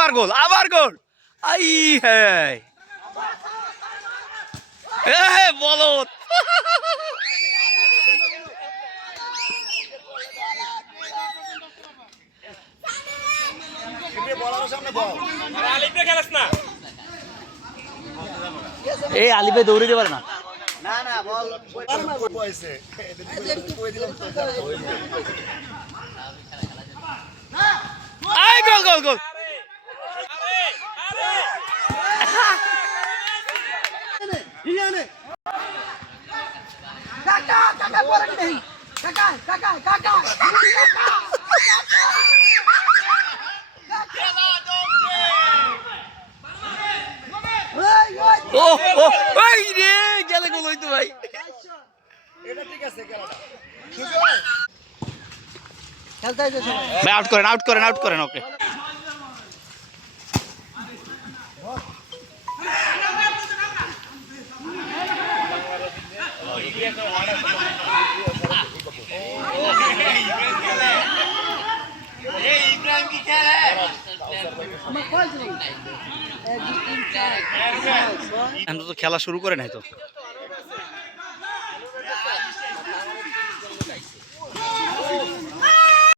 আবার গোল, আবার গোল। আই হ্যাঁ বলত। এই আলিপে দৌড়ে দিতে পারে না। গোল গোল গোল। ও ও এই রে গেলে গোল হইতো ভাই। ভাই আউট করেন, আউট করেন, আউট করেন ওকে। তো খেলা শুরু করে নাই তো।